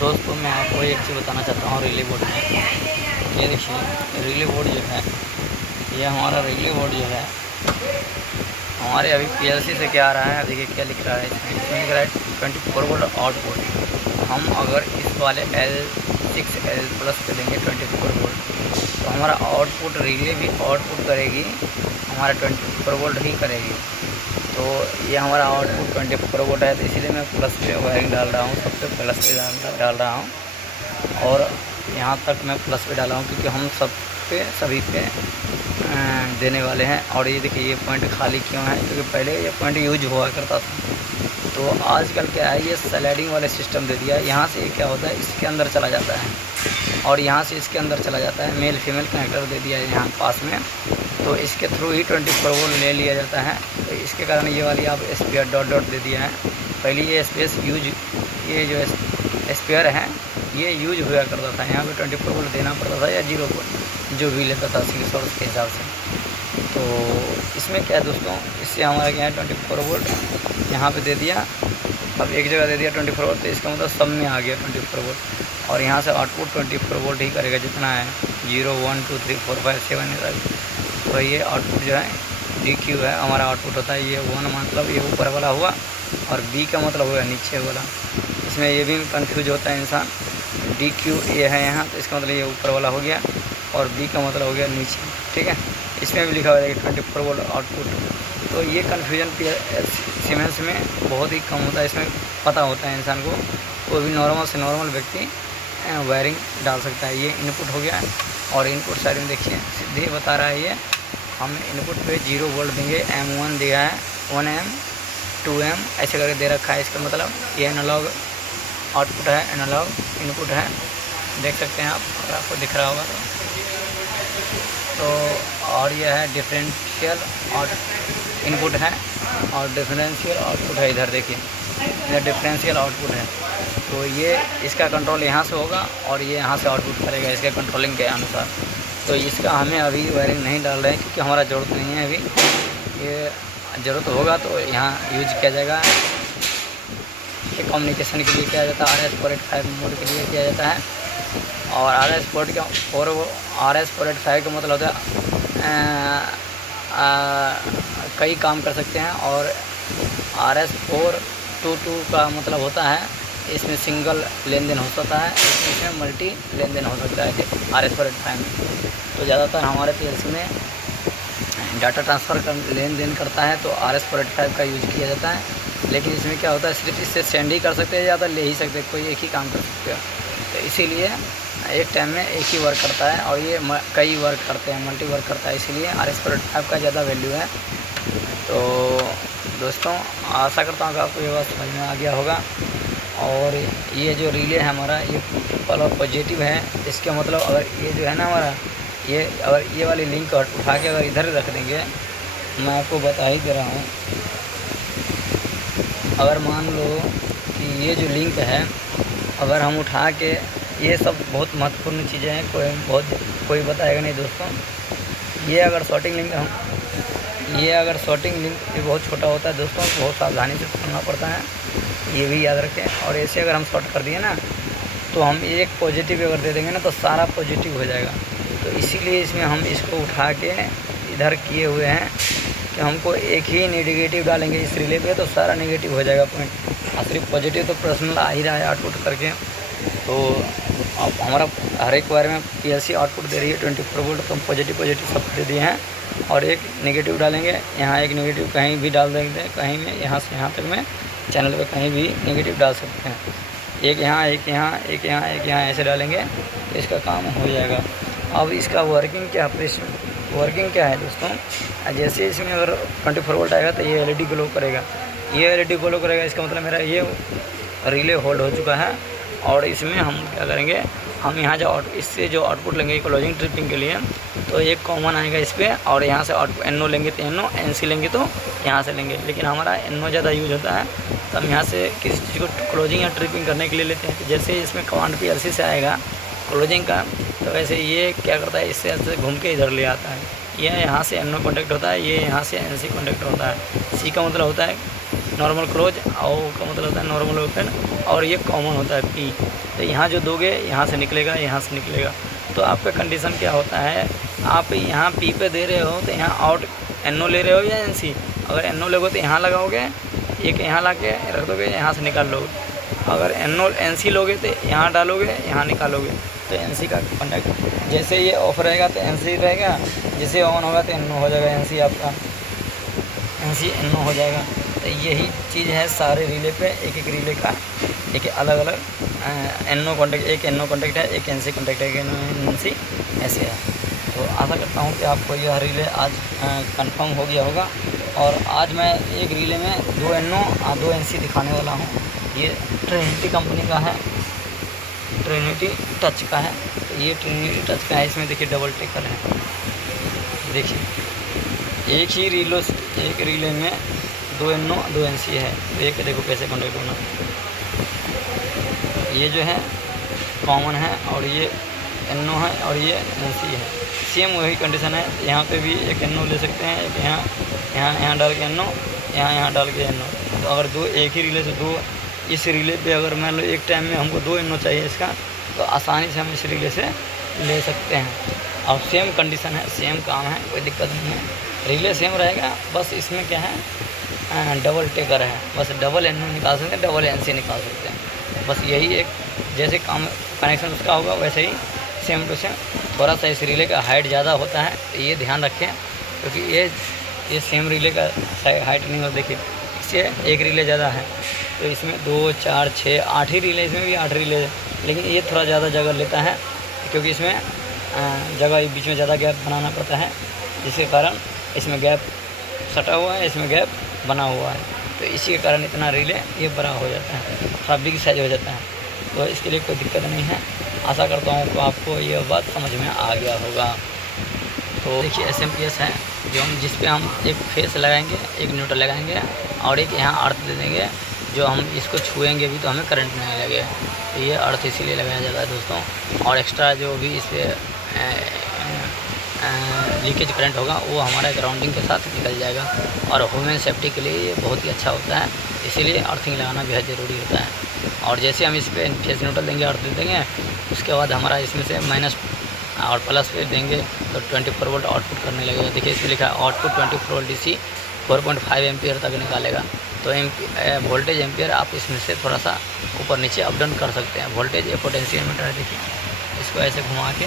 दोस्तों मैं आपको एक चीज़ बताना चाहता हूँ रिले बोर्ड में। ये देखिए रिले बोर्ड जो है, ये हमारा रिले बोर्ड जो है हमारे अभी पीएलसी से क्या आ रहा है। देखिए क्या लिख रहा है इसमें लिख रहा है 24 वोल्ट आउटपुट। हम अगर इस वाले L6L+ पे देंगे 24 वोल्ट तो हमारा आउटपुट रिले भी आउटपुट करेगी, हमारा 24 वोल्ट ही करेगी। तो ये हमारा आउटपुट 24 वोल्ट है, तो इसीलिए मैं प्लस पे वायरिंग डाल रहा हूँ, सबसे प्लस पे डाल रहा हूँ और यहाँ तक मैं प्लस पे डाला हूँ क्योंकि हम सभी पे देने वाले हैं। और ये देखिए ये पॉइंट खाली क्यों है, क्योंकि पहले ये पॉइंट यूज हुआ करता था। तो आजकल क्या है, ये स्लाइडिंग वाले सिस्टम दे दिया है। यहाँ से क्या होता है, इसके अंदर चला जाता है और यहाँ से इसके अंदर चला जाता है। मेल फीमेल कनेक्टर दे दिया है यहाँ पास में, तो इसके थ्रू ही 24 वोल्ट ले लिया जाता है। तो इसके कारण ये वाली आप स्पेयर डॉट डॉट दे दिया है। पहले ये स्पेस यूज, ये जो स्पेयर है ये यूज हुआ करता था, यहाँ पे 24 वोल्ट देना पड़ता था या 0 वोल्ट जो भी लेता था सिंगल सोर्स के हिसाब से। तो इसमें क्या है दोस्तों, इससे हमारा क्या है 24 वोल्ट यहाँ पे दे दिया। अब एक जगह दे दिया 24 वोल्ट, तो इसका मतलब सब में आ गया 24 वोल्ट। और यहाँ से आउटपुट 24 वोल्ट ही करेगा जितना है 0 1 2 3 4 5 7 तक। तो ये आउटपुट जो है DQ है, हमारा आउटपुट होता है। ये 1 मतलब ये ऊपर वाला हुआ और B का मतलब हुआ नीचे वाला। इसमें ये भी कंफ्यूज होता है इंसान। DQ ये है यहाँ, तो इसका मतलब ये ऊपर वाला हो गया और B का मतलब हो गया नीचे, ठीक है। इसमें भी लिखा हुआ है 24 वोल्ट आउटपुट। तो ये कन्फ्यूजन सीमेंस में बहुत ही कम होता है, इसमें पता होता है इंसान को। कोई भी नॉर्मल से नॉर्मल व्यक्ति वायरिंग डाल सकता है। ये इनपुट हो गया और इनपुट साइड में देखिए सीधे बता रहा है ये, हम इनपुट पे 0 वोल्ट देंगे। M1 दिया है, 1M 2M ऐसे करके दे रखा है। इसका मतलब ये एनालॉग आउटपुट है, एनालॉग इनपुट है, देख सकते हैं आप, अगर आपको दिख रहा होगा तो। और यह है डिफरेंशियल इनपुट है और डिफरेंशियल आउटपुट है। इधर देखिए इधर डिफरेंशियल आउटपुट है, तो ये इसका कंट्रोल यहाँ से होगा और ये यहाँ से आउटपुट करेगा इसके कंट्रोलिंग के अनुसार। तो इसका हमें अभी वायरिंग नहीं डाल रहे हैं क्योंकि हमारा ज़रूरत नहीं है अभी। ये ज़रूरत होगा तो यहाँ यूज किया जाएगा। ये कम्युनिकेशन के लिए किया जाता है, RS485 मोड के लिए किया जाता है। और RS485 का मतलब होता है कई काम कर सकते हैं। और RS422 का मतलब होता है इसमें सिंगल लेन देन हो सकता है, इसमें मल्टी लेन देन हो सकता है RS485 में। तो ज़्यादातर हमारे PLC में डाटा ट्रांसफ़र का लेन देन करता है तो RS485 का यूज़ किया जाता है। लेकिन इसमें क्या होता है, सिर्फ इससे सेंड ही कर सकते हैं, ज़्यादा ले ही सकते हैं, कोई एक ही काम कर सकते हो। तो इसीलिए एक टाइम में एक ही वर्क करता है और ये कई वर्क करते हैं, मल्टी वर्क करता है, इसीलिए RS485 का ज़्यादा वैल्यू है। तो दोस्तों आशा करता हूँ कि आपको ये बात समझ में आ गया होगा। और ये जो रिले है हमारा ये पॉजिटिव है, इसका मतलब अगर ये जो है ना हमारा ये, अगर ये वाली लिंक उठा के अगर इधर रख देंगे, मैं आपको बता ही दे रहा हूँ, अगर मान लो कि ये जो लिंक है अगर हम उठा के, ये सब बहुत महत्वपूर्ण चीज़ें हैं, कोई बताएगा नहीं दोस्तों। ये अगर शॉर्टिंग लिंक भी बहुत छोटा होता है दोस्तों, बहुत सावधानी से करना पड़ता है, ये भी याद रखें। और ऐसे अगर हम शॉर्ट कर दिए ना तो हम एक पॉजिटिव अगर दे देंगे ना तो सारा पॉजिटिव हो जाएगा। तो इसीलिए इसमें हम इसको उठा के इधर किए हुए हैं कि हमको एक ही नेगेटिव डालेंगे इस रिले पे तो सारा नेगेटिव हो जाएगा पॉइंट, और सिर्फ पॉजिटिव तो पर्सनल आ ही रहा है आउटपुट करके। तो अब हमारा हर एक बार में PLC आउटपुट दे रही है 24 वोल्ट, तो हम पॉजिटिव सब दे दिए हैं और एक नेगेटिव डालेंगे। यहाँ एक नेगेटिव कहीं भी डाल देंगे, कहीं में यहाँ से यहाँ तक में चैनल पे कहीं भी नेगेटिव डाल सकते हैं। एक यहाँ एक यहाँ एक यहाँ एक यहाँ ऐसे डालेंगे तो इसका काम हो जाएगा। अब इसका वर्किंग क्या है दोस्तों, जैसे इसमें अगर 24 वोल्ट आएगा तो ये LED ग्लो करेगा, ये LED ग्लो करेगा, इसका मतलब मेरा ये रिले होल्ड हो चुका है। और इसमें हम क्या करेंगे, हम यहाँ जो इससे जो आउटपुट लेंगे क्लोजिंग ट्रिपिंग के लिए, तो एक कॉमन आएगा इस पर, और यहाँ से आउटपुट NO लेंगे तो NO, NC लेंगे तो यहाँ से लेंगे। लेकिन हमारा NO ज़्यादा यूज होता है तो हम यहाँ से किसी चीज़ को क्लोजिंग या ट्रिपिंग करने के लिए लेते हैं। जैसे इसमें कमांड PLC से आएगा क्लोजिंग का, तो वैसे ये क्या करता है, इससे ऐसे घूम के इधर ले आता है। ये यहाँ से NO कॉन्टैक्ट होता है, ये यहाँ से NC कॉन्टैक्ट होता है। C का मतलब होता है नॉर्मल क्लोज, और का मतलब होता है नॉर्मल ओपन, और ये कॉमन होता है पी। तो यहाँ जो दोगे यहाँ से निकलेगा, यहाँ से निकलेगा। तो आपका कंडीशन क्या होता है, आप यहाँ पी पे दे रहे हो तो यहाँ आउट NO ले रहे हो या NC। अगर NO लोगे तो यहाँ लगाओगे, एक यहाँ ला के रख दोगे, यहाँ से निकाल लोगे। अगर NC लोगे तो यहाँ डालोगे, यहाँ निकालोगे। तो NC का कॉन्टैक्ट, जैसे ये ऑफ रहेगा तो NC रहेगा, जैसे ऑन होगा तो NO हो जाएगा, NC आपका NC NO हो जाएगा। तो यही चीज़ है सारे रिले पे, एक एक रिले का एक अलग अलग NO कॉन्टैक्ट, एक NO कॉन्टैक्ट है, एक NC कॉन्टैक्ट है, एक NC ऐसे है। तो आशा करता हूँ कि आपको यह रिले आज कंफर्म हो गया होगा। और आज मैं एक रिले में 2 NO और 2 NC दिखाने वाला हूँ। ये ट्रिनिटी कंपनी का है, ट्रिनिटी टच का है। तो ये ट्रिनिटी टच का है, इसमें देखिए डबल टेकर है। देखिए एक ही एक रिले में 2 NO 2 NC है। तो एक देखो कैसे कॉन्टैक्ट होना, ये जो है कॉमन है, और ये NO है, और ये NC है। सेम वही कंडीशन है, यहाँ पे भी एक NO ले सकते हैं, एक यहाँ डाल के NO, यहाँ डाल के NO। तो अगर दो एक ही रिले से दो, इस रिले पे अगर मान लो एक टाइम में हमको 2 NO चाहिए इसका, तो आसानी से हम इस रिले से ले सकते हैं। और सेम कंडीशन है, सेम काम है, कोई दिक्कत नहीं है, रिले सेम रहेगा। बस इसमें क्या है, डबल टेकर है, बस डबल NO निकाल सकते हैं, डबल NC निकाल सकते हैं। बस यही एक जैसे काम कनेक्शन उसका होगा वैसे ही सेम टू सेम। थोड़ा सा इस रिले का हाइट ज़्यादा होता है, तो ये ध्यान रखें, क्योंकि ये सेम रिले का हाइट नहीं होता। देखिए इससे एक रिले ज़्यादा है, तो इसमें 2 4 6 8 ही रिले, इसमें भी 8 रिले है, लेकिन ये थोड़ा ज़्यादा जगह लेता है, क्योंकि इसमें जगह बीच में ज़्यादा गैप बनाना पड़ता है, जिसके कारण इसमें गैप सटा हुआ है, इसमें गैप बना हुआ है। तो इसी के कारण इतना रिले ये बड़ा हो जाता है, थोड़ा बिग साइज हो जाता है। तो इसके लिए कोई दिक्कत नहीं है। आशा करता हूँ कि आपको ये बात समझ में आ गया होगा। तो देखिए SMPS है, जो जिस पे हम एक फेस लगाएंगे, एक न्यूट्रल लगाएंगे, और एक यहाँ अर्थ दे देंगे, जो हम इसको छुएंगे भी तो हमें करंट नहीं लगेगा। तो ये अर्थ इसीलिए लगाया जाता है दोस्तों। और एक्स्ट्रा जो भी इस पर लीकेज करंट होगा वो हमारा ग्राउंडिंग के साथ निकल जाएगा। और ह्यूमन सेफ्टी के लिए ये बहुत ही अच्छा होता है, इसीलिए अर्थिंग लगाना बेहद ज़रूरी होता है। और जैसे हम इस पर फेस न्यूट्रल देंगे, अर्थ दे देंगे, उसके बाद हमारा इसमें से माइनस और प्लस पे देंगे तो 24 वोल्ट आउटपुट करने लगेगा। देखिए इसमें लिखा है आउटपुट 24 वोल्ट DC 4.5 एम्पियर तक निकालेगा। तो वोल्टेज एम्पियर आप इसमें से थोड़ा सा ऊपर नीचे अप डाउन कर सकते हैं। वोल्टेज ये पोटेंशियोमीटर है, देखिए इसको ऐसे घुमा के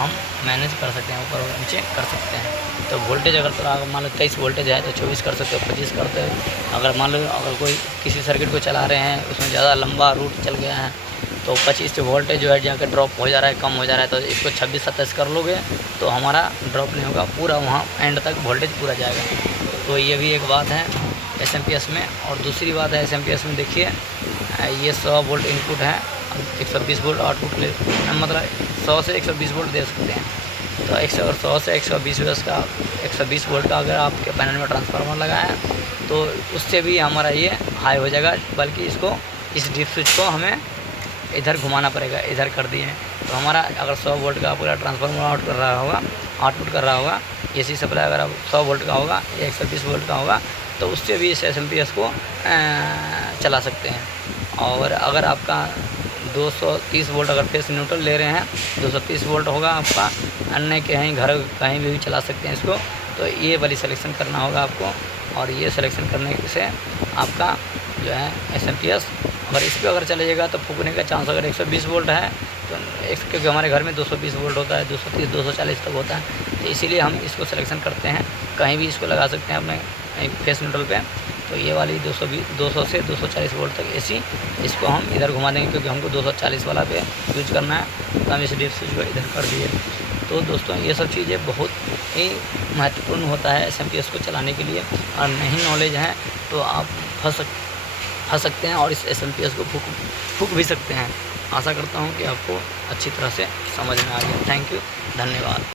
हम मैनेज कर सकते हैं, ऊपर और नीचे कर सकते हैं। तो वोल्टेज अगर थोड़ा मान लो 23 वोल्टेज है तो 24 कर सकते हो, 25 करते हो। अगर मान लो अगर कोई किसी सर्किट को चला रहे हैं, उसमें ज़्यादा लंबा रूट चल गया है, तो 25 से वोल्टेज जो है जाकर ड्रॉप हो जा रहा है, कम हो जा रहा है, तो इसको 26-27 कर लोगे तो हमारा ड्रॉप नहीं होगा, पूरा वहाँ एंड तक वोल्टेज पूरा जाएगा। तो ये भी एक बात है SMPS में। और दूसरी बात है SMPS में, देखिए ये 100 वोल्ट इनपुट है, 120 वोल्ट आउटपुट ले, मतलब 100 से 120 वोल्ट दे सकते हैं। तो 100 से 120 वोल्ट का अगर आपके पैनल में ट्रांसफार्मर लगाया है तो उससे भी हमारा ये हाई हो जाएगा। बल्कि इसको इस डीप स्विच को हमें इधर घुमाना पड़ेगा, इधर कर दिए। तो हमारा अगर 100 वोल्ट का पूरा ट्रांसफार्मर आउटपुट कर रहा होगा, AC सप्लाई अगर 100 वोल्ट का होगा या 120 वोल्ट का होगा, तो उससे भी इस SMPS को चला सकते हैं। और अगर आपका 230 वोल्ट अगर फेस न्यूट्रल ले रहे हैं, 230 वोल्ट होगा आपका, अन्य कहीं भी चला सकते हैं इसको। तो ये वाली सिलेक्शन करना होगा आपको, और ये सिलेक्शन करने से आपका जो है SMPS अगर इस पर अगर चलेगा तो फूकने का चांस अगर 120 वोल्ट है तो क्योंकि हमारे घर में 220 वोल्ट होता है, 230 240 तक होता है, तो इसीलिए हम इसको सिलेक्शन करते हैं। कहीं भी इसको लगा सकते हैं अपने फेस न्यूट्रल पे। तो ये वाली 200 से 240 वोल्ट तक AC इसको हम इधर घुमा देंगे, क्योंकि हमको 240 वाला पे यूज करना है, तो हम इस डीप स्विच को इधर कर दिए। तो दोस्तों ये सब चीज़ें बहुत ही महत्वपूर्ण होता है SMPS को चलाने के लिए। और नहीं नॉलेज है तो आप फंस सकते हैं और इस SMPS को फूक भी सकते हैं। आशा करता हूँ कि आपको अच्छी तरह से समझ में आ गया। थैंक यू, धन्यवाद।